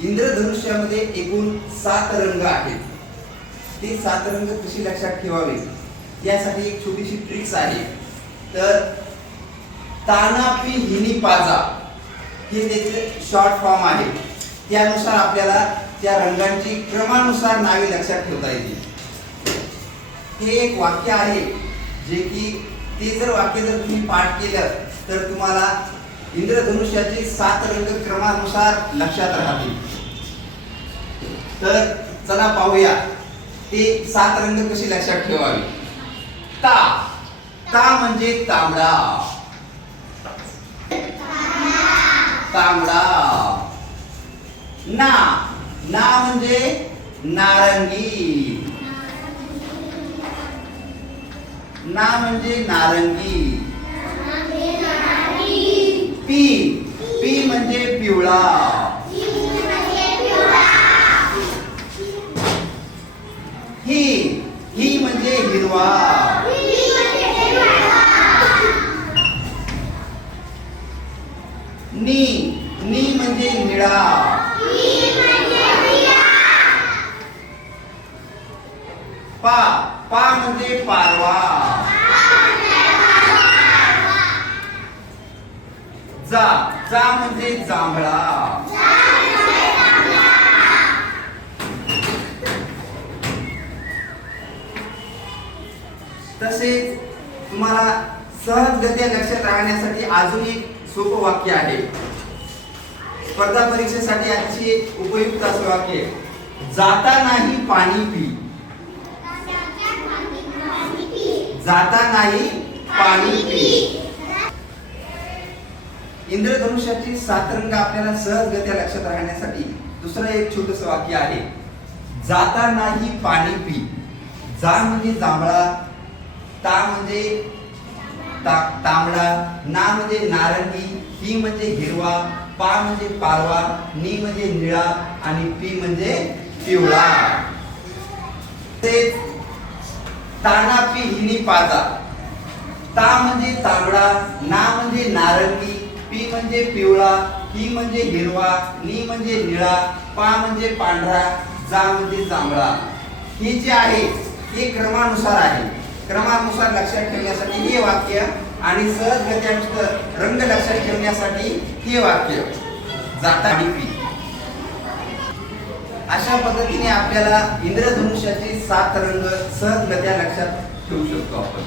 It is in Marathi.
इंद्रधनुष्यामध्ये एकूण 7 रंग आहेत. ते 7 रंग कशी लक्षात ठेवावे यासाठी एक छोटीशी ट्रिक्स आहे. तर तानापी हिनी पाजा हे त्याचे शॉर्ट फॉर्म आहे. त्यानुसार आपल्याला त्या रंगांची क्रमानुसार नावे लक्षात ठेवता येतील. हे एक वाक्य आहे जे की ते जर वाक्य जर तुम्ही पाठ केलं तर तुम्हाला इंद्रधनुष्याचे 7 रंग क्रमानुसार लक्षात राहतील. तर चला पाहूया ते 7 रंग कसे लक्षात ठेवावे. ता ता म्हणजे तांबडा. तांबडा. ना ना म्हणजे नारंगी. ना म्हणजे नारंगी. पी पी म्हणजे पिवळा. ही ही म्हणजे हिरवा. नी नी म्हणजे निळा. पा पा म्हणजे पारवा. जा जा म्हणजे जांभळा. तसेच तुम्हाला सहजगत्या लक्षात राहण्यासाठी अजून एक सोपं वाक्य आहे. स्पर्धा परीक्षेसाठी अतिशय उपयुक्त असं वाक्य. जाता नाही पाणी पी. जाता नाही पाणी पी. इंद्रधनुष्याची 7 रंग आपल्याला सहजगत्या लक्षात राहण्यासाठी दुसरं एक छोटस वाक्य आहे. जाता नाही पाणी पी. जा म्हणजे जांभळा. ता म्हणजे तांबडा. ना म्हणजे नारंगी. ही म्हणजे हिरवा. पा म्हणजे पारवा. नी म्हणजे निळा आणि पी म्हणजे पिवळा. तेच तानापी हिनी पाजा. ता म्हणजे तांबडा. ना म्हणजे नारंगी. पी म्हणजे पिवळा. ही म्हणजे हिरवा. नी म्हणजे निळा. पा म्हणजे पांढरा. जा म्हणजे जांभळा. हे जे आहे हे क्रमानुसार आहे. क्रमानुसार लक्षात ठेवण्यासाठी हे वाक्य आणि सहजगत्या नुसतं रंग लक्षात ठेवण्यासाठी हे वाक्य. जाता आणि पी. अशा पद्धतीने आपल्याला इंद्रधनुष्याचे 7 रंग सहजगत्या लक्षात ठेवू शकतो आपण.